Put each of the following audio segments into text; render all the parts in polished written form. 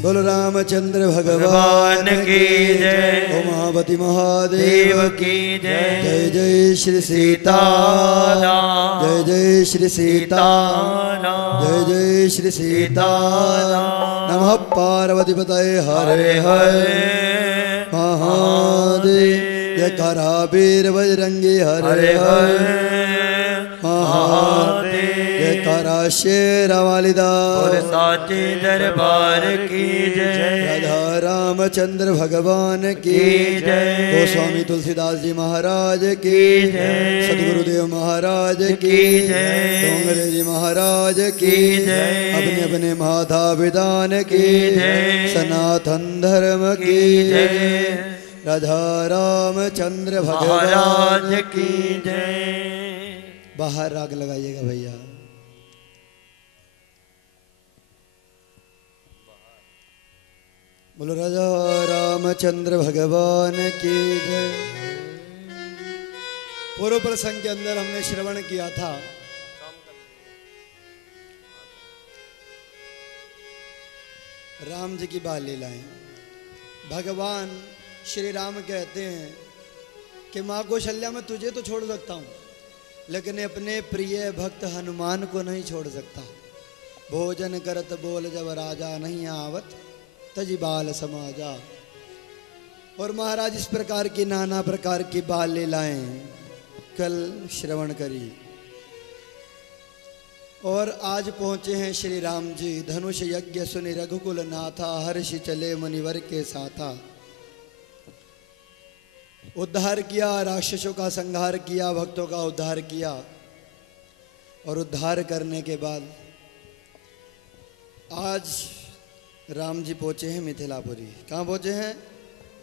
बोलो रामचंद्र भगवान की जय। उमापति महादेव की जय। जय जय श्री सीताराम। जय जय श्री सीताराम। जय जय श्री सीताराम। नमः पार्वती पतये हरे हरे महादेव। जय करा वीर बजरंगी हरे हरे महादेव। जय करा शेर वालिदा और साचे दरबार की जय। राधा रामचंद्र भगवान की जय। गोस्वामी तुलसीदास जी महाराज की जय। सदगुरुदेव महाराज की जय। डोंगरे जी महाराज की जय। अपने अपने माता विधान की जय। सनातन धर्म की जय। राधा रामचंद्र भगवान की जय। बाहर राग लगाइएगा भैया। बोलो राजा रामचंद्र भगवान की जय। पूर्व प्रसंग के अंदर हमने श्रवण किया था राम जी की बाल लीलाएं। भगवान श्री राम कहते हैं कि माँ कौशल्या मैं तुझे तो छोड़ सकता हूँ, लेकिन अपने प्रिय भक्त हनुमान को नहीं छोड़ सकता। भोजन करत बोल जब राजा नहीं आवत तजी बाल समाजा। और महाराज इस प्रकार की नाना प्रकार की बाल लीलाएं कल श्रवण करी। और आज पहुंचे हैं श्री राम जी। धनुष यज्ञ सुनि रघुकुल नाथा, हर्ष चले मुनिवर के साथा। उद्धार किया, राक्षसों का संहार किया, भक्तों का उद्धार किया। और उद्धार करने के बाद आज राम जी पहुंचे हैं मिथिलापुरी। कहाँ पहुंचे हैं?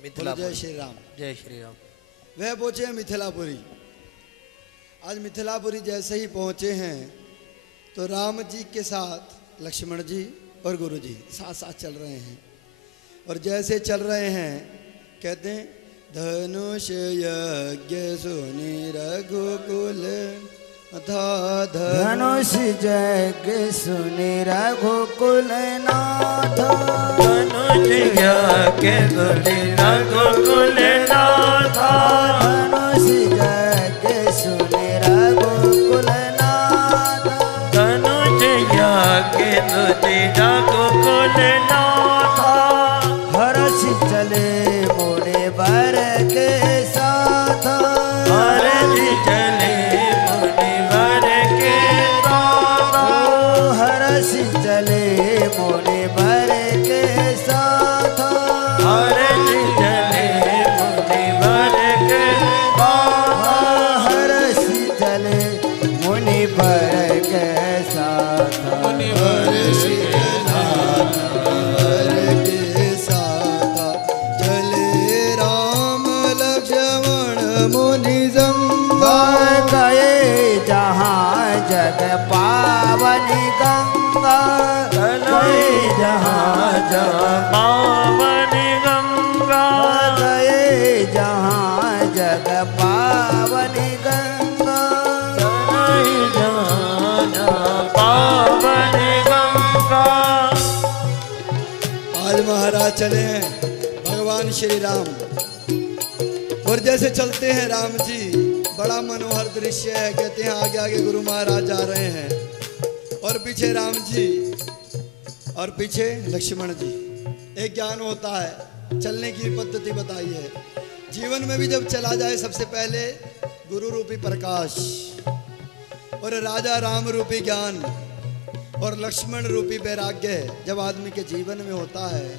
मिथिलापुरी। जय श्री राम। जय श्री राम। वह पहुंचे हैं मिथिलापुरी। आज मिथिलापुरी जैसे ही पहुंचे हैं तो राम जी के साथ लक्ष्मण जी और गुरु जी साथ साथ चल रहे हैं। और जैसे चल रहे हैं कहते हैं धनुष यज्ञ सुनि रघुकुल था। धनुष यज्ञ सुनि रघुकुल नाथ। धनुष यज्ञ सुनि रघुकुल नाथ। धनुष यज्ञ सुनि रघुकुल नाथ। धनुष यज्ञ सुनि रघुकुल नाथ। हर्ष चले मोरे बर के साथ। हर्ष चले मुनिवर के साथ। हर्ष चले मोरे बर के साथ। हर्ष चले मुनिवर के साथ। हर्ष चले मुनिवर के साथ। मुनिवर के साथ चले राम लक्ष्मण मुनि संगा। गए जहाँ जग पावनी गंगा। गए जहाँ जहाँ पावनी गंगा। गए जहाँ जग पावनी गंगा। गए जहाँ जहाँ पावनी गंगा। आज महाराज चले हैं भगवान श्री राम। और जैसे चलते हैं राम जी बड़ा मनोहर दृश्य है। कहते हैं आगे आगे गुरु महाराज जा रहे हैं और पीछे राम जी और पीछे लक्ष्मण जी। एक ज्ञान होता है, चलने की पद्धति बताई है। जीवन में भी जब चला जाए सबसे पहले गुरु रूपी प्रकाश और राजा राम रूपी ज्ञान और लक्ष्मण रूपी वैराग्य जब आदमी के जीवन में होता है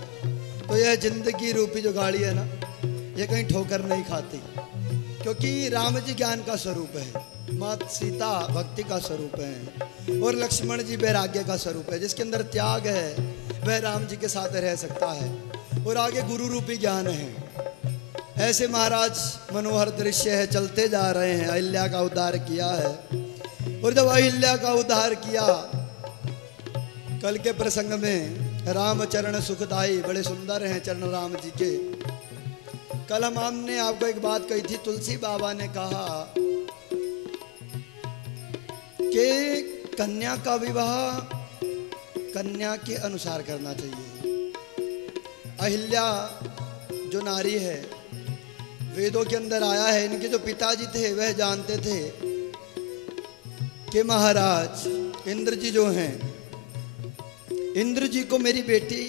तो यह जिंदगी रूपी जो गाड़ी है ना, ये कहीं ठोकर नहीं खाती। क्योंकि राम जी ज्ञान का स्वरूप है, माँ सीता भक्ति का स्वरूप है और लक्ष्मण जी वैराग्य का स्वरूप है। जिसके अंदर त्याग है वह राम जी के साथ रह सकता है। और आगे गुरु रूपी ज्ञान है। ऐसे महाराज मनोहर दृश्य है, चलते जा रहे हैं। अहिल्या का उद्धार किया है, और जब अहिल्या का उद्धार किया, कल के प्रसंग में राम चरण सुखदाई, बड़े सुंदर हैं चरण राम जी के। कल हमने आपको एक बात कही थी, तुलसी बाबा ने कहा कि कन्या का विवाह कन्या के अनुसार करना चाहिए। अहिल्या जो नारी है, वेदों के अंदर आया है, इनके जो पिताजी थे वह जानते थे कि महाराज इंद्र जी जो हैं, इंद्र जी को मेरी बेटी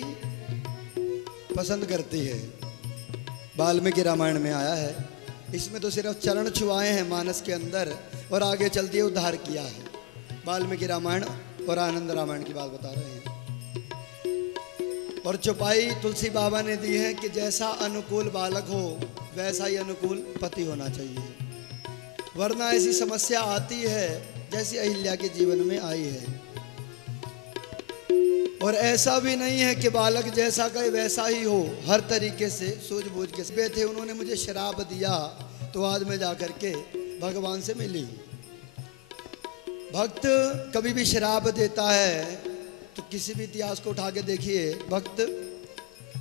पसंद करती है। वाल्मीकि रामायण में आया है। इसमें तो सिर्फ चरण छुआए हैं मानस के अंदर, और आगे चल दिए उद्धार किया है। वाल्मीकि रामायण और आनंद रामायण की बात बता रहे हैं। और चौपाई तुलसी बाबा ने दी है कि जैसा अनुकूल बालक हो वैसा ही अनुकूल पति होना चाहिए, वरना ऐसी समस्या आती है जैसी अहिल्या के जीवन में आई है। और ऐसा भी नहीं है कि बालक जैसा कहे वैसा ही हो, हर तरीके से सूझबूझ के वे थे। उन्होंने मुझे श्राप दिया तो आज मैं जाकर के भगवान से मिली हूँ। भक्त कभी भी श्राप देता है तो किसी भी इतिहास को उठा के देखिए, भक्त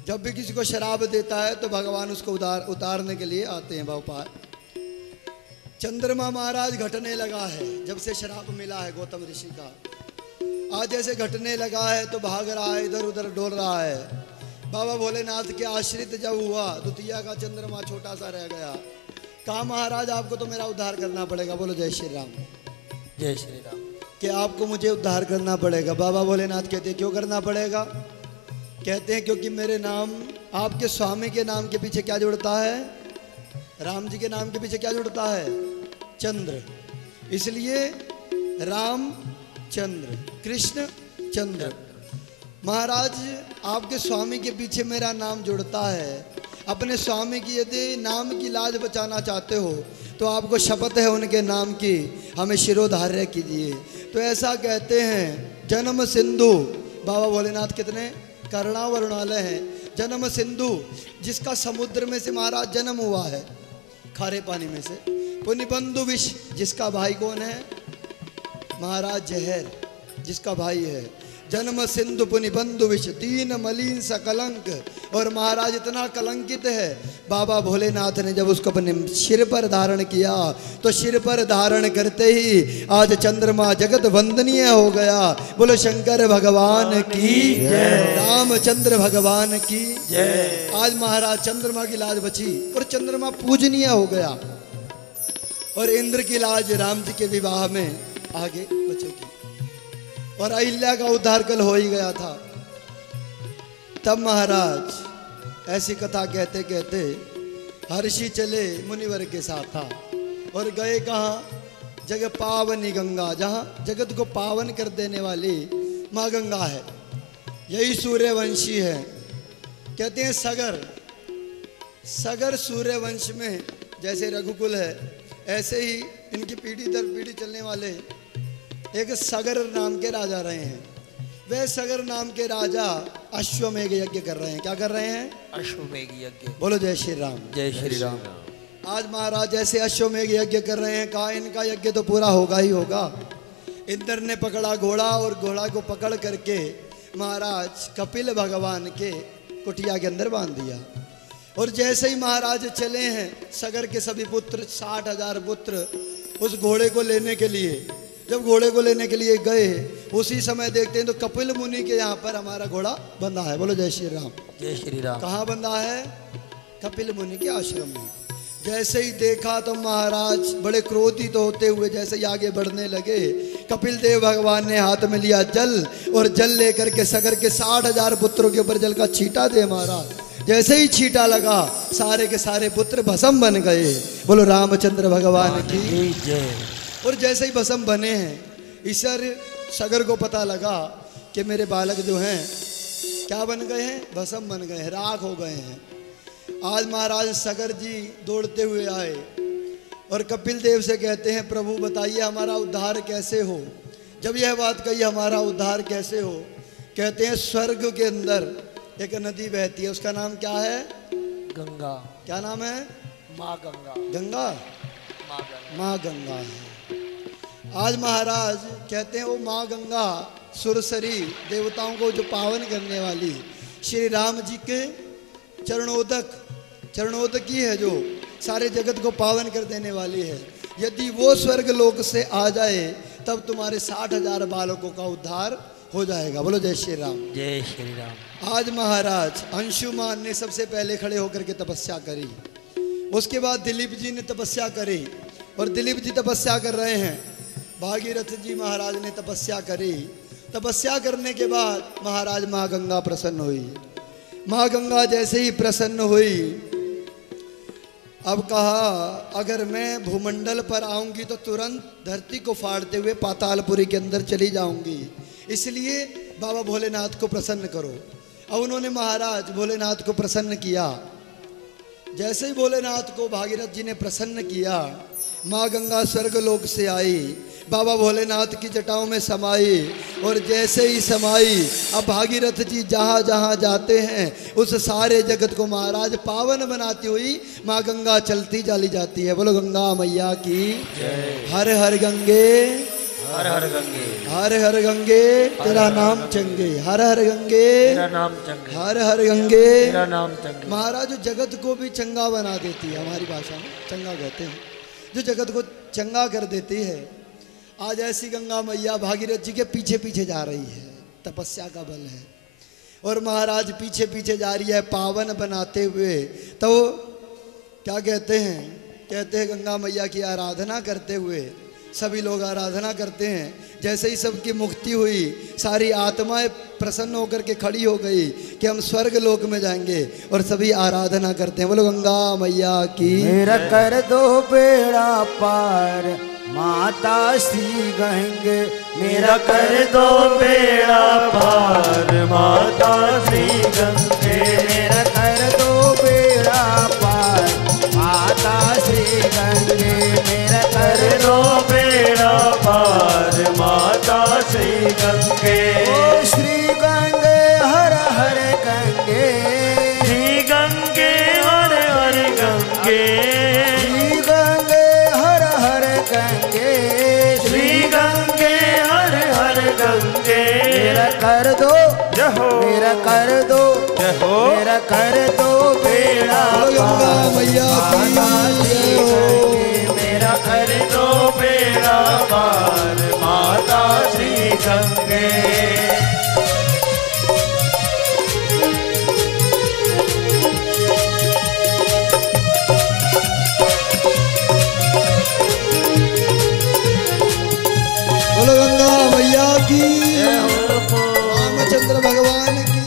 जब भी किसी को श्राप देता है तो भगवान उसको उतारने के लिए आते हैं भगवान। चंद्रमा महाराज घटने लगा है, जब से श्राप मिला है गौतम ऋषि का, आज जैसे घटने लगा है तो भाग रहा है, इधर उधर डोल रहा है। बाबा भोलेनाथ के आश्रित जब हुआ, द्वितीया का चंद्रमा छोटा सा रह गया। कहा महाराज आपको तो मेरा उद्धार करना पड़ेगा। बोलो जय श्री राम। जय श्री राम। कि आपको मुझे उद्धार करना पड़ेगा। बाबा भोलेनाथ कहते हैं क्यों करना पड़ेगा? कहते हैं क्योंकि मेरे नाम, आपके स्वामी के नाम के पीछे क्या जुड़ता है? राम जी के नाम के पीछे क्या जुड़ता है? चंद्र। इसलिए राम चंद्र, कृष्ण चंद्र। महाराज आपके स्वामी के पीछे मेरा नाम जुड़ता है। अपने स्वामी की यदि नाम की लाज बचाना चाहते हो तो आपको शपथ है उनके नाम की, हमें शिरोधार्य कीजिए। तो ऐसा कहते हैं, जन्म सिंधु, बाबा भोलेनाथ कितने करुणा वरुणालय हैं। जन्म सिंधु, जिसका समुद्र में से महाराज जन्म हुआ है, खारे पानी में से। पुण्यबंधु विष, जिसका भाई कौन है? महाराज जहर, जिसका भाई है। जन्म सिंधु पुनिबंधु विष, दीन मलिन सा कलंक। और महाराज इतना कलंकित है, बाबा भोलेनाथ ने जब उसको अपने सिर पर धारण किया तो सिर पर धारण करते ही आज चंद्रमा जगत वंदनीय हो गया। बोलो शंकर भगवान की जय, रामचंद्र भगवान की जय। आज महाराज चंद्रमा की लाज बची और चंद्रमा पूजनीय हो गया, और इंद्र की लाज राम जी के विवाह में आगे बचेगी। और अहिल्या का उद्धार कल हो ही गया था। तब महाराज ऐसी कथा कहते कहते हर्षि चले मुनिवर के साथ था, और गए कहाँ? जग पावनी गंगा, जहाँ जगत को पावन कर देने वाली माँ गंगा है। यही सूर्यवंशी है। कहते हैं सगर, सगर सूर्यवंश में जैसे रघुकुल है, ऐसे ही इनकी पीढ़ी दर पीढ़ी चलने वाले एक सगर नाम के राजा रहे हैं। वे सगर नाम के राजा अश्वमेघ यज्ञ कर रहे हैं। क्या कर रहे हैं? अश्वमेघ यज्ञ। बोलो जय श्री राम। जय श्री राम। आज महाराज जैसे अश्वमेघ यज्ञ कर रहे हैं, कहा इनका यज्ञ तो पूरा होगा ही होगा। इंद्र ने पकड़ा घोड़ा, और घोड़ा को पकड़ करके महाराज कपिल भगवान के कुटिया के अंदर बांध दिया। और जैसे ही महाराज चले हैं, सगर के सभी पुत्र 60,000 पुत्र उस घोड़े को लेने के लिए, जब घोड़े को लेने के लिए गए, उसी समय देखते हैं तो कपिल मुनि के यहाँ पर हमारा घोड़ा बंधा है। बोलो जय श्री राम। जय श्री राम। कहाँ बंधा है? कपिल मुनि के आश्रम में। जैसे ही देखा तो महाराज बड़े क्रोधित होते हुए जैसे ही आगे बढ़ने लगे, कपिल देव भगवान ने हाथ में लिया जल, और जल लेकर के सगर के 60,000 पुत्रों के ऊपर जल का छींटा दे महाराज। जैसे ही छींटा लगा, सारे के सारे पुत्र भस्म बन गए। बोलो रामचंद्र भगवान की जय। और जैसे ही भस्म बने हैं, ईश्वर सगर को पता लगा कि मेरे बालक जो हैं क्या बन गए हैं? भस्म बन गए हैं, राख हो गए हैं। आज महाराज सगर जी दौड़ते हुए आए और कपिल देव से कहते हैं, प्रभु बताइए हमारा उद्धार कैसे हो? जब यह बात कही हमारा उद्धार कैसे हो, कहते हैं स्वर्ग के अंदर एक नदी बहती है, उसका नाम क्या है? गंगा। क्या नाम है? माँ गंगा। गंगा, माँ गंगा। माँ गंगा है। आज महाराज कहते हैं वो माँ गंगा सुरसरी देवताओं को जो पावन करने वाली श्री राम जी के चरणोदकी है, जो सारे जगत को पावन कर देने वाली है। यदि वो स्वर्ग लोक से आ जाए तब तुम्हारे 60,000 बालकों का उद्धार हो जाएगा। बोलो जय श्री राम। जय श्री राम। आज महाराज अंशुमान ने सबसे पहले खड़े होकर के तपस्या करी, उसके बाद दिलीप जी ने तपस्या करी, और दिलीप जी तपस्या कर रहे हैं, भागीरथ जी महाराज ने तपस्या करी। तपस्या करने के बाद महाराज माँ गंगा प्रसन्न हुई। माँ गंगा जैसे ही प्रसन्न हुई, अब कहा अगर मैं भूमंडल पर आऊंगी तो तुरंत धरती को फाड़ते हुए पातालपुरी के अंदर चली जाऊंगी, इसलिए बाबा भोलेनाथ को प्रसन्न करो। अब उन्होंने महाराज भोलेनाथ को प्रसन्न किया। जैसे ही भोलेनाथ को भागीरथ जी ने प्रसन्न किया, माँ गंगा स्वर्गलोक से आई, बाबा भोलेनाथ की जटाओं में समाई, और जैसे ही समाई अब भागीरथ जी जहाँ जहाँ जाते हैं उस सारे जगत को महाराज पावन बनाती हुई माँ गंगा चलती चली जाती है। बोलो गंगा मैया की हर हर गंगे, हर हर गंगे, हर हर गंगे तेरा नाम चंगे, हर हर गंगे तेरा नाम चंगे, हर हर गंगे तेरा नाम चंगे। महाराज जो जगत को भी चंगा बना देती है, हमारी भाषा में चंगा कहते हैं, जो जगत को चंगा कर देती है। आज ऐसी गंगा मैया भागीरथ जी के पीछे पीछे जा रही है, तपस्या का बल है, और महाराज पीछे पीछे जा रही है पावन बनाते हुए। तो क्या कहते हैं? कहते हैं गंगा मैया की आराधना करते हुए सभी लोग आराधना करते हैं। जैसे ही सबकी मुक्ति हुई, सारी आत्माएं प्रसन्न होकर के खड़ी हो गई कि हम स्वर्ग लोक में जाएंगे, और सभी आराधना करते हैं। बोलो गंगा मैया की। मेरा कर दो बेड़ा पार माता श्री गंगे, मेरा कर दो बेड़ा पार माता श्री गंगे, मेरा कर दो बेड़ा पार माता श्री गंगे, मेरा कर दो बेड़ा पार माता श्री गंगे। ओ श्री गंगे हर हर गंगे, श्री गंगे हर हर गंगे, श्री गंगे हर हर गंगे, श्री गंगे हर हर गंगे। मेरा कर दो मेरा कर दो मेरा कर दो बेड़ा गंगा मैया की मेरा कर दो बेड़ा पार माता श्री गंगे। बोलो गंगा मैया की, रामचंद्र भगवान की।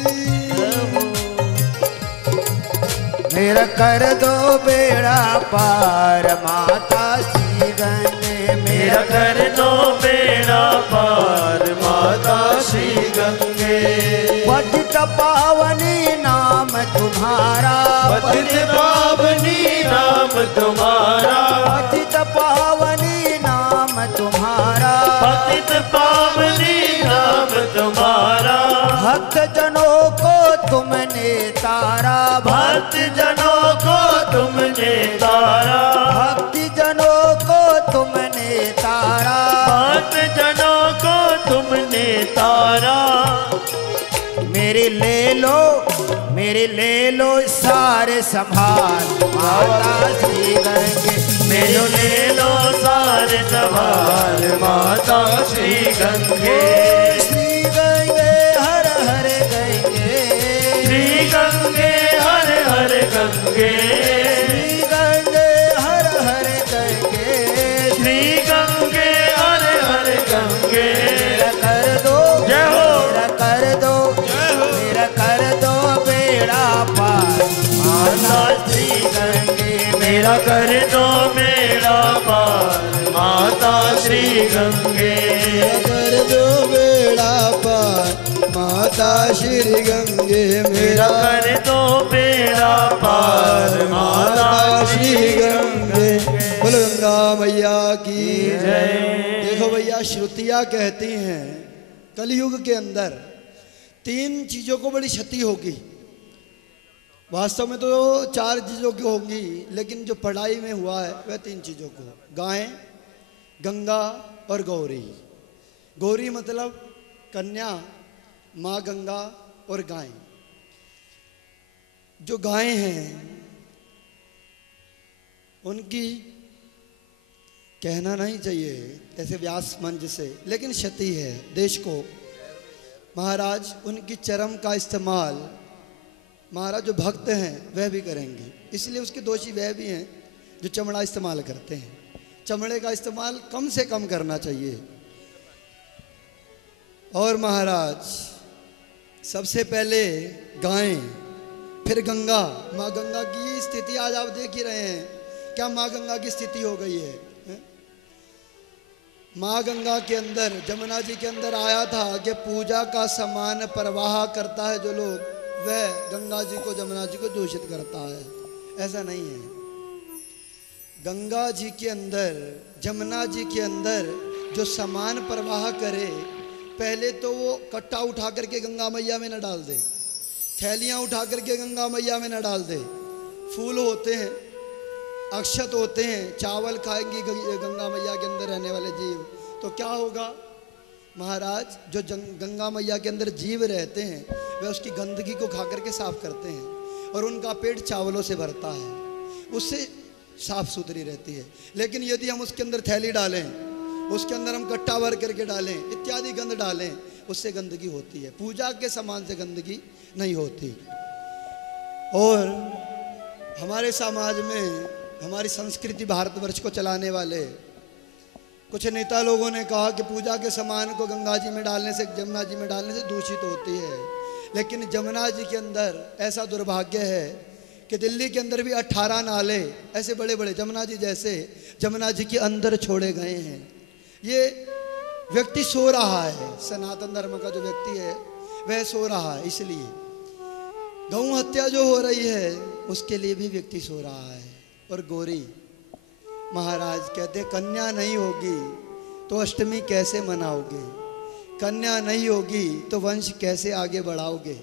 मेरा कर दो बेड़ा पार माता श्री गंगे, मेरा कर दो बेड़ा पार माता श्री गंगे। पतित पावनी नाम तुम्हारा, पतित पावनी नाम तुम्हारा, पतित पावनी नाम तुम्हारा, पतित पावनी नाम तुम्हारा। भक्त जनों को तुमने तारा, भक्त जनों को तुमने तारा, भक्त जनों को तुमने तारा, भक्त जनों को तुमने तारा। मेरे ले लो सारे संभाल माता श्री गंगे, मेरे ले लो सारे संभाल माता श्री गंगे। श्री गंगे हर हर गंगे, श्री गंगे हर हर गंगे, श्री गंगे हर हर गंगे, श्री गंगे हर हर गंगे। मेरा कर दो जय हो, मेरा कर दो मेरा कर दो बेड़ा पार माता श्री गंगे, मेरा कर दो बेड़ा पार माता श्री गंगे। कर दो बेड़ा पार माता श्री गंगे, मेरा कर दो बेड़ा पार माता श्री गंगे। बोलो गंगा मैया की जय। देखो भैया, श्रुतियाँ कहती हैं कलयुग के अंदर 3 चीजों को बड़ी क्षति होगी। वास्तव में तो 4 चीज़ों की होंगी, लेकिन जो पढ़ाई में हुआ है वह 3 चीज़ों को, गाय, गंगा और गौरी। गौरी मतलब कन्या, माँ गंगा और गाय। जो गायें हैं उनकी कहना नहीं चाहिए ऐसे व्यास मंच से, लेकिन क्षति है देश को। महाराज उनकी चरम का इस्तेमाल महाराज जो भक्त हैं वह भी करेंगे, इसलिए उसके दोषी वह भी हैं जो चमड़ा इस्तेमाल करते हैं। चमड़े का इस्तेमाल कम से कम करना चाहिए। और महाराज सबसे पहले गाय, फिर गंगा। माँ गंगा की स्थिति आज आप देख ही रहे हैं, क्या माँ गंगा की स्थिति हो गई है। माँ गंगा के अंदर, जमुना जी के अंदर आया था कि पूजा का समान प्रवाह करता है जो लोग, वह गंगा जी को, जमुना जी को दूषित करता है। ऐसा नहीं है। गंगा जी के अंदर, जमुना जी के अंदर जो समान प्रवाह करे, पहले तो वो कट्टा उठा करके गंगा मैया में न डाल दे, थैलियाँ उठा करके गंगा मैया में न डाल दे। फूल होते हैं, अक्षत होते हैं, चावल खाएंगी गंगा मैया के अंदर रहने वाले जीव, तो क्या होगा महाराज, जो गंगा मैया के अंदर जीव रहते हैं वे उसकी गंदगी को खा करके साफ करते हैं और उनका पेट चावलों से भरता है, उससे साफ सुथरी रहती है। लेकिन यदि हम उसके अंदर थैली डालें, उसके अंदर हम कट्टा भर करके डालें, इत्यादि गंद डालें, उससे गंदगी होती है। पूजा के सामान से गंदगी नहीं होती। और हमारे समाज में, हमारी संस्कृति, भारतवर्ष को चलाने वाले कुछ नेता लोगों ने कहा कि पूजा के सामान को गंगा जी में डालने से, जमुना जी में डालने से दूषित होती है। लेकिन जमुना जी के अंदर ऐसा दुर्भाग्य है कि दिल्ली के अंदर भी 18 नाले ऐसे बड़े बड़े जमुना जी जैसे जमुना जी के अंदर छोड़े गए हैं। ये व्यक्ति सो रहा है, सनातन धर्म का जो व्यक्ति है वह सो रहा है। इसलिए गौ हत्या जो हो रही है उसके लिए भी व्यक्ति सो रहा है। और गौरी महाराज कहते कन्या नहीं होगी तो अष्टमी कैसे मनाओगे, कन्या नहीं होगी तो वंश कैसे आगे बढ़ाओगे।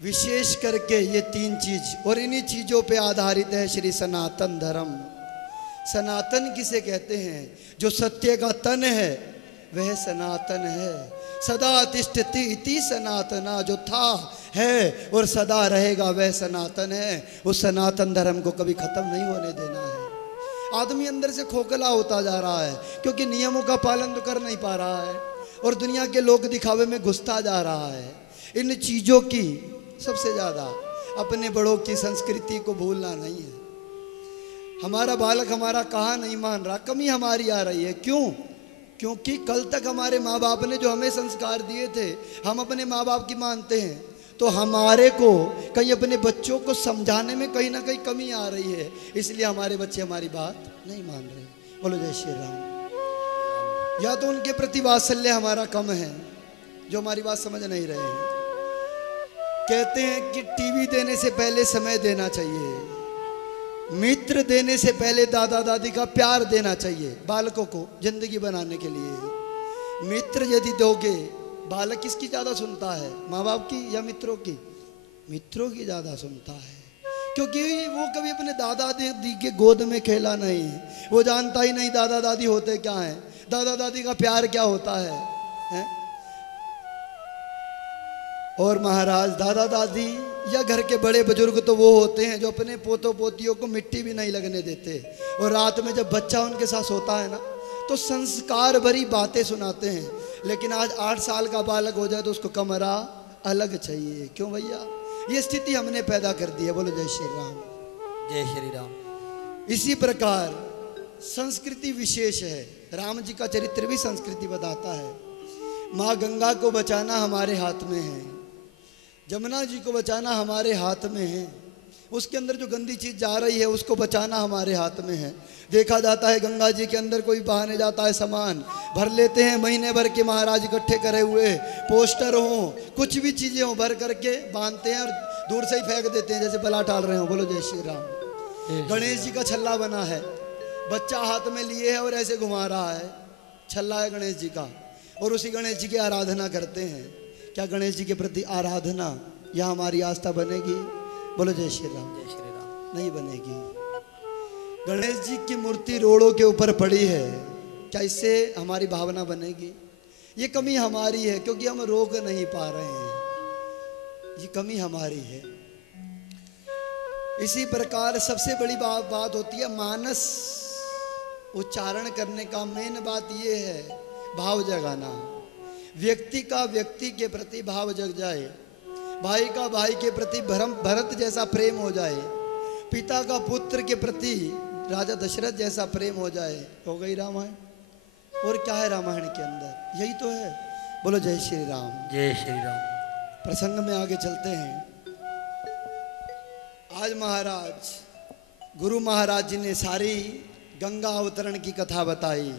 विशेष करके ये 3 चीज, और इन्हीं चीजों पे आधारित है श्री सनातन धर्म। सनातन किसे कहते हैं? जो सत्य का तन है वह सनातन है। सदा तिष्ठति इति सनातना, जो था है और सदा रहेगा वह सनातन है। उस सनातन धर्म को कभी खत्म नहीं होने देना है। आदमी अंदर से खोखला होता जा रहा है क्योंकि नियमों का पालन तो कर नहीं पा रहा है और दुनिया के लोक दिखावे में घुसता जा रहा है। इन चीज़ों की सबसे ज़्यादा अपने बड़ों की संस्कृति को भूलना नहीं है। हमारा बालक हमारा कहा नहीं मान रहा, कमी हमारी आ रही है। क्यों? क्योंकि कल तक हमारे माँ बाप ने जो हमें संस्कार दिए थे हम अपने माँ बाप की मानते हैं, तो हमारे को कहीं अपने बच्चों को समझाने में कहीं ना कहीं कमी आ रही है, इसलिए हमारे बच्चे हमारी बात नहीं मान रहे। बोलो जय श्री राम। या तो उनके प्रति वात्सल्य हमारा कम है जो हमारी बात समझ नहीं रहे हैं। कहते हैं कि टीवी देने से पहले समय देना चाहिए, मित्र देने से पहले दादा दादी का प्यार देना चाहिए बालकों को जिंदगी बनाने के लिए। मित्र यदि दोगे, बालक किसकी ज़्यादा सुनता है, माँ बाप की या मित्रों की? मित्रों की ज़्यादा सुनता है, क्योंकि वो कभी अपने दादा दादी के गोद में खेला नहीं, वो जानता ही नहीं दादा दादी होते क्या हैं, दादा दादी का प्यार क्या होता है? और महाराज दादा दादी या घर के बड़े बुजुर्ग तो वो होते हैं जो अपने पोतों पोतियों को मिट्टी भी नहीं लगने देते, और रात में जब बच्चा उनके साथ सोता है ना तो संस्कार भरी बातें सुनाते हैं। लेकिन आज 8 साल का बालक हो जाए तो उसको कमरा अलग चाहिए। क्यों भैया? ये स्थिति हमने पैदा कर दी है। बोलो जय श्री राम। जय श्री राम। इसी प्रकार संस्कृति विशेष है। राम जी का चरित्र भी संस्कृति बताता है। माँ गंगा को बचाना हमारे हाथ में है, जमुना जी को बचाना हमारे हाथ में है, उसके अंदर जो गंदी चीज़ जा रही है उसको बचाना हमारे हाथ में है। देखा जाता है गंगा जी के अंदर कोई बहाने जाता है, सामान भर लेते हैं, महीने भर के महाराज इकट्ठे करे हुए पोस्टर हों, कुछ भी चीज़ें हों, भर करके बांधते हैं और दूर से ही फेंक देते हैं जैसे बला टाल रहे हो। बोलो जय श्री राम। गणेश जी का छल्ला बना है, बच्चा हाथ में लिए है और ऐसे घुमा रहा है, छल्ला है गणेश जी का, और उसी गणेश जी की आराधना करते हैं। क्या गणेश जी के प्रति आराधना या हमारी आस्था बनेगी? बोलो जय श्री राम। जय श्री राम। नहीं बनेगी। गणेश जी की मूर्ति रोड़ों के ऊपर पड़ी है, क्या इससे हमारी भावना बनेगी? ये कमी हमारी है क्योंकि हम रोक नहीं पा रहे हैं, ये कमी हमारी है। इसी प्रकार सबसे बड़ी बात होती है मानस उच्चारण करने का। मेन बात ये है भाव जगाना। व्यक्ति का व्यक्ति के प्रति भाव जग जाए, भाई का भाई के प्रति भरत जैसा प्रेम हो जाए, पिता का पुत्र के प्रति राजा दशरथ जैसा प्रेम हो जाए, हो गई रामायण। और क्या है रामायण के अंदर? यही तो है। बोलो जय श्री राम। जय श्री राम। प्रसंग में आगे चलते हैं। आज महाराज गुरु महाराज जी ने सारी गंगा अवतरण की कथा बताई।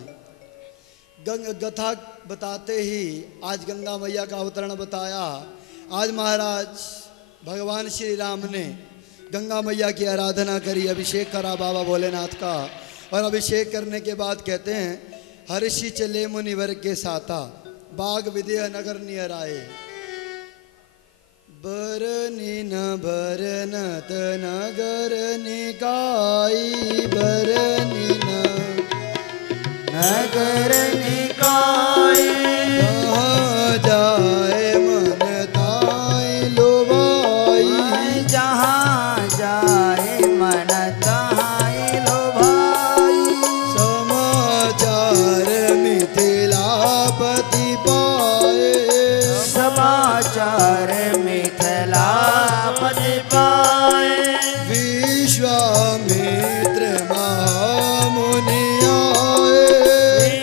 कथा बताते ही आज गंगा मैया का अवतरण बताया। आज महाराज भगवान श्री राम ने गंगा मैया की आराधना करी, अभिषेक करा बाबा भोलेनाथ का। और अभिषेक करने के बाद कहते हैं हर्षि चले मुनिवर के साथा, बाग विदेह नगर नियर आए। बरनी न भरनत नगर निकाई, बरनी न नगर निकाय, जहाँ जाए मन ताई लोभाई, जहाँ जाए मन तहाँ लोभाई। समाचार मिथिलापति पाए, समाचार मिथिलापति पाए। विश्वामित्र महामुनि आए,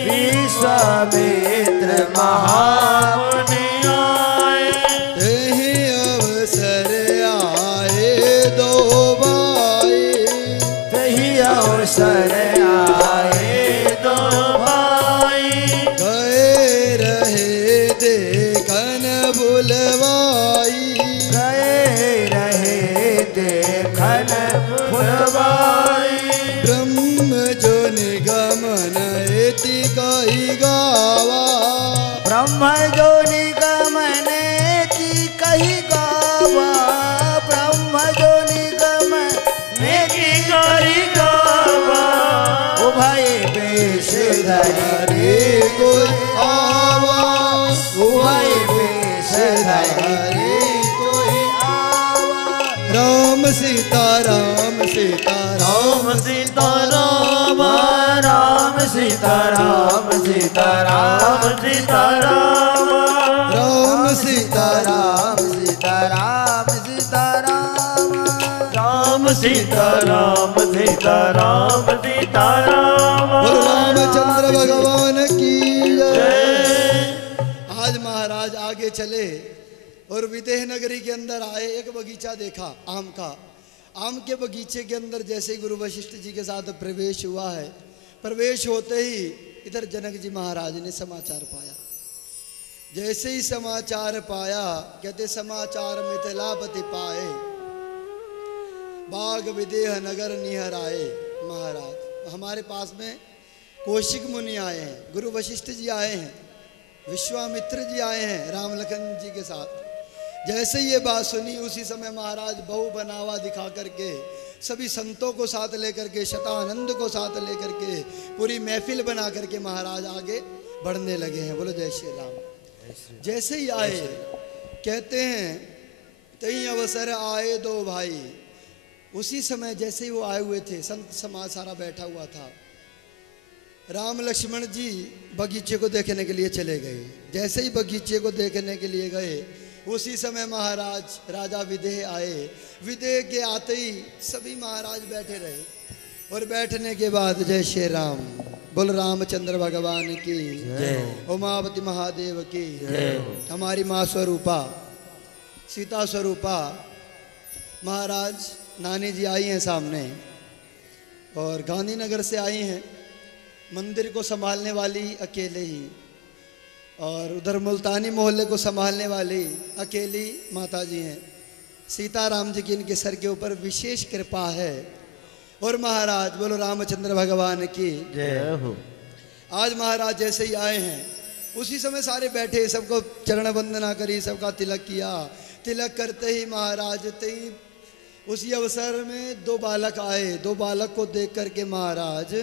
विश्वामित्र महामुनि आए। तेहि अवसर आए दो भाई, तही अवसर आए दो भाई। गए रहे देखन बुलवाई, गए रहे देखन फुलवाई। ब्रह्म जो निगमन इति कहि गावा, ब्रह्म जो निगमनेति कहि गावा, ब्रह्म जो निगमनेति कहि गावा। उभय वेश धरि कोई आवा, उभय वेश धरि कोई आवा। राम सीता राम सीता राम, राम सीता राम, राम सीता राम, सीता राम, सीता राम। राम सीता राम, राम सीता राम, सीता राम। राम सीता राम, सीता राम, सीता राम। बोलो रामचंद्र भगवान की जय। आज महाराज आगे चले और विदेह नगरी के अंदर आए। एक बगीचा देखा आम का। आम के बगीचे के अंदर जैसे ही गुरु वशिष्ठ जी के साथ प्रवेश हुआ है, प्रवेश होते ही इधर जनक जी महाराज ने समाचार पाया। जैसे ही समाचार पाया कहते समाचार मिथिलापति पाए, बाग विदेह नगर निहर आए। महाराज हमारे पास में कौशिक मुनि आए हैं, गुरु वशिष्ठ जी आए हैं, विश्वामित्र जी आए हैं राम लखन जी के साथ। जैसे ये बात सुनी उसी समय महाराज बहु बनावा दिखा करके सभी संतों को साथ लेकर के, शतानंद को साथ लेकर के पूरी महफिल बना करके महाराज आगे बढ़ने लगे हैं। बोलो जय श्री राम। जैसे ही आए कहते हैं तई अवसर आए दो भाई। उसी समय जैसे ही वो आए हुए थे, संत समाज सारा बैठा हुआ था। राम लक्ष्मण जी बगीचे को देखने के लिए चले गए। जैसे ही बगीचे को देखने के लिए गए उसी समय महाराज राजा विदेह आए। विदेह के आते ही सभी महाराज बैठे रहे और बैठने के बाद जय श्री राम। बोल रामचंद्र भगवान की जय, उमापति महादेव की जय। हमारी माँ स्वरूपा सीता स्वरूपा महाराज नानी जी आई हैं सामने और गांधीनगर से आई हैं। मंदिर को संभालने वाली अकेले ही और उधर मुल्तानी मोहल्ले को संभालने वाली अकेली माता जी हैं। सीताराम जी की इनके सर के ऊपर विशेष कृपा है। और महाराज बोलो रामचंद्र भगवान की जय हो। आज महाराज जैसे ही आए हैं उसी समय सारे बैठे, सबको चरण वंदना करी, सबका तिलक किया। तिलक करते ही महाराज तई उसी अवसर में दो बालक आए। दो बालक को देख करके महाराज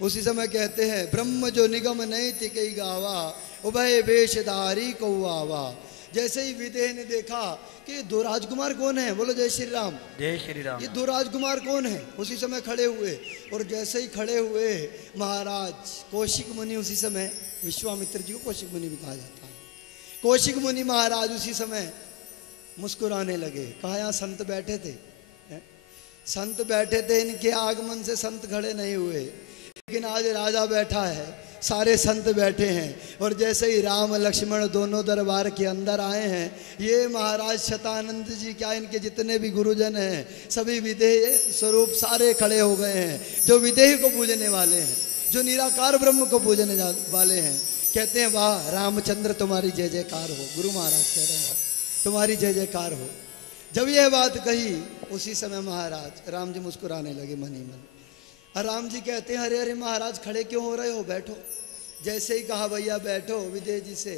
उसी समय कहते हैं, ब्रह्म जो निगम नहीं तिकई गावा, उभय वेशधारी को आवा। जैसे ही विदेह ने देखा कि ये दो राजकुमार कौन है, बोलो जय श्री राम। जय श्री राम। ये दो राजकुमार कौन है, उसी समय खड़े हुए। और जैसे ही खड़े हुए महाराज कौशिक मुनि, उसी समय विश्वामित्र जी को कौशिक मुनि भी कहा जाता है, कौशिक मुनि महाराज उसी समय मुस्कुराने लगे। कहा यहाँ संत बैठे थे, संत बैठे थे, इनके आगमन से संत खड़े नहीं हुए, लेकिन आज राजा बैठा है, सारे संत बैठे हैं। और जैसे ही राम लक्ष्मण दोनों दरबार के अंदर आए हैं, ये महाराज शतानंद जी, क्या इनके जितने भी गुरुजन हैं, सभी विदेह स्वरूप सारे खड़े हो गए हैं। जो विदेह को पूजने वाले हैं, जो निराकार ब्रह्म को पूजने वाले हैं, कहते हैं वाह रामचंद्र तुम्हारी जय जयकार हो। गुरु महाराज कह रहे हैं तुम्हारी जय जयकार हो। जब यह बात कही उसी समय महाराज राम जी मुस्कुराने लगे मन ही मन। और राम जी कहते हैं, अरे अरे महाराज खड़े क्यों हो रहे हो, बैठो। जैसे ही कहा भैया बैठो विदेह जी से,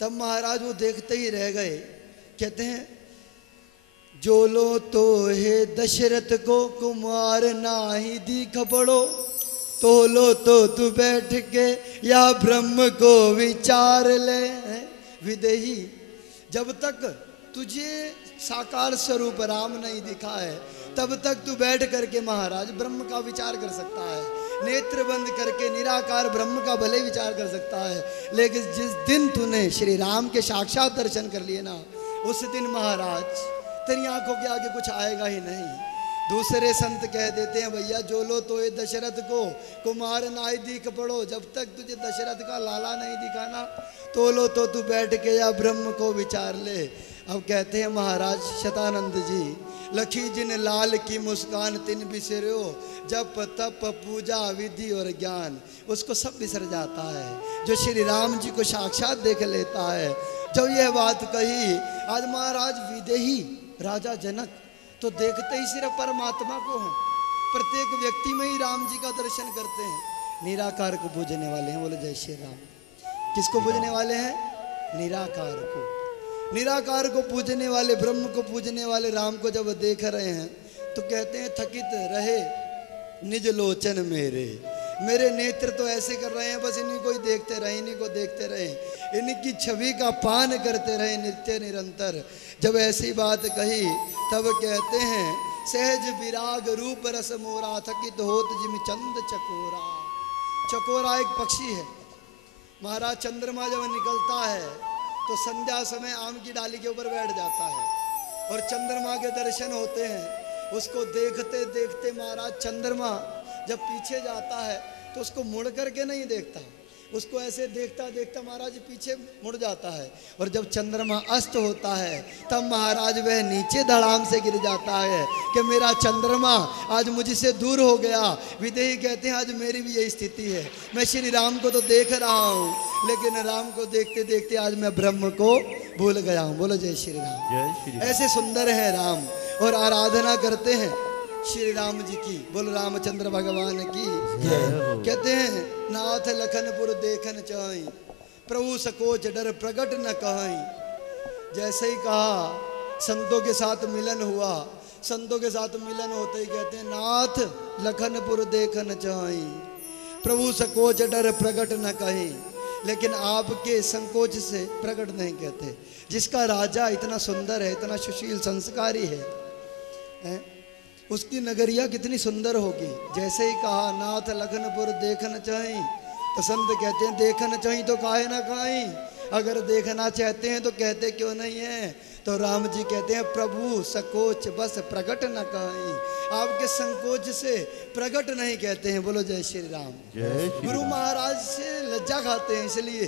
तब महाराज वो देखते ही रह गए। कहते हैं, जो लो तो हे दशरथ को कुमार नाही दीख पड़ो, तो लो तो तू बैठ के या ब्रह्म को विचार ले। विदेही, जब तक तुझे साकार स्वरूप राम नहीं दिखा है, तब तक तू बैठ करके महाराज ब्रह्म का विचार कर सकता है, नेत्र बंद करके निराकार ब्रह्म का भले विचार कर सकता है। लेकिन जिस दिन तूने श्री राम के साक्षात दर्शन कर लिए ना, उस दिन महाराज तेरी आंखों के आगे कुछ आएगा ही नहीं। दूसरे संत कह देते हैं, भैया जो लो तो ये दशरथ को कुमार नाई दीख पड़ो, जब तक तुझे दशरथ का लाला नहीं दिखाना, तो लो तो तू बैठ के या ब्रह्म को विचार ले। अब कहते हैं महाराज शतानंद जी, लखी जिन लाल की मुस्कान तिन बिसरो, जप तप पूजा विधि और ज्ञान, उसको सब बिसर जाता है जो श्री राम जी को साक्षात देख लेता है। जब यह बात कही, आज महाराज विदेही राजा जनक तो देखते ही सिर्फ परमात्मा को हैं, प्रत्येक व्यक्ति में ही राम जी का दर्शन करते हैं। निराकार को पूजने वाले हैं, बोले जय श्री राम। किसको पूजने वाले हैं? निराकार को। निराकार को पूजने वाले, ब्रह्म को पूजने वाले राम को जब देख रहे हैं तो कहते हैं, थकित रहे निज लोचन मेरे, मेरे नेत्र तो ऐसे कर रहे हैं, बस इन्हीं को ही देखते रहे, इन्हीं को देखते रहे, इनकी छवि का पान करते रहे नित्य निरंतर। जब ऐसी बात कही तब कहते हैं, सहज विराग रूप रस मोरा, थकित होत जिम चंद चकोरा। चकोरा एक पक्षी है महाराज। चंद्रमा जब निकलता है तो संध्या समय आम की डाली के ऊपर बैठ जाता है और चंद्रमा के दर्शन होते हैं। उसको देखते देखते महाराज चंद्रमा जब पीछे जाता है तो उसको मुड़ करके नहीं देखता, उसको ऐसे देखता देखता महाराज पीछे मुड़ जाता है। और जब चंद्रमा अस्त होता है तब महाराज वह नीचे धड़ाम से गिर जाता है कि मेरा चंद्रमा आज मुझसे दूर हो गया। विदेही कहते हैं, आज मेरी भी यही स्थिति है। मैं श्री राम को तो देख रहा हूँ, लेकिन राम को देखते देखते आज मैं ब्रह्म को भूल गया हूँ। बोलो जय श्री राम। जय श्री राम। ऐसे सुंदर है राम और आराधना करते हैं श्री राम जी की। बोलो रामचंद्र भगवान की जय। कहते हैं, नाथ लखनपुर देखन चाहि, प्रभु सकोच डर प्रगट न कहीं। जैसे ही कहा संतों के साथ मिलन हुआ, संतों के साथ मिलन होते ही कहते हैं, नाथ लखनपुर देखन चाहि, प्रभु सकोच डर प्रगट न कहीं। लेकिन आपके संकोच से प्रकट नहीं कहते। जिसका राजा इतना सुंदर है, इतना सुशील संस्कारी है, उसकी नगरिया कितनी सुंदर होगी। जैसे ही कहा नाथ लखनपुर देखना चाहिए, तो संत कहते हैं, देखना चाहिए तो काहे ना काहीं, अगर देखना चाहते हैं तो कहते क्यों नहीं है। तो राम जी कहते हैं, प्रभु सकोच बस प्रकट न कहीं, आपके संकोच से प्रकट नहीं कहते हैं। बोलो जय श्री राम। गुरु महाराज से लज्जा खाते हैं इसलिए।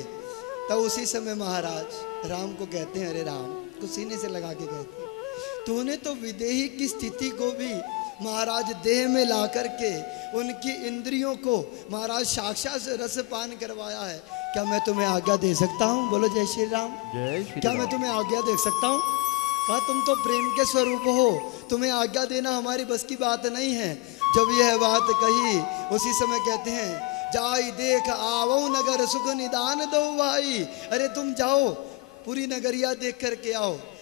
तब उसी समय महाराज राम को कहते हैं, अरे राम को सीने से लगा के कहते हैं, तूने तो विदेही की स्थिति को भी महाराज देह में ला करके उनकी इंद्रियों को महाराज साक्षात से रस पान करवाया है। क्या मैं तुम्हें आज्ञा दे सकता हूँ? बोलो जय श्री राम। क्या मैं तुम्हें आज्ञा दे सकता हूँ? कहा, तुम तो प्रेम के स्वरूप हो, तुम्हें आज्ञा देना हमारी बस की बात नहीं है। जब यह बात कही उसी समय कहते हैं, जाई देख आवो नगर सुख निदान दो भाई। अरे तुम जाओ, पूरी नगरिया देख करके आओ।